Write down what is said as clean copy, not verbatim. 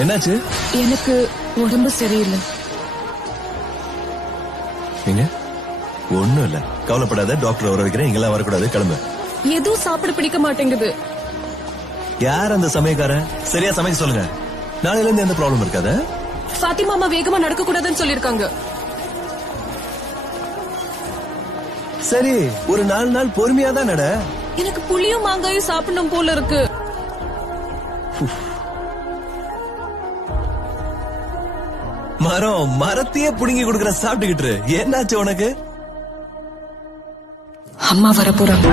என்னாச்சு? எனக்கு உடம்பு சரியில்லை. நீங்க ஒண்ணும் இல்ல, கவலைப்படாத. டாக்டர் வர வைக்கிறேன். இங்கெல்லாம் வரக்கூடாது, கிளம்பு. எதுவும் சாப்பிட பிடிக்க மாட்டேங்குது. யார் அந்த சமயக்காரன்? சரியா சமைக்க சொல்லுங்க. நாளையில இருந்து எந்த ப்ராப்ளம் இருக்காது. ஃபாத்திமா அம்மா வேகமா நடக்க கூடாதுன்னு சொல்லிருக்காங்க. சரி, ஒரு 4 நாள் பொறுமையா தான் நட. எனக்கு புளியும் மாங்காயும் சாப்பிடணும் போல இருக்கு. மரத்தையே புடுங்கி கொடுக்கற சாப்பிட்டுக்கிட்டு. என்னாச்சு உனக்கு? அம்மா வரப்போறாங்க.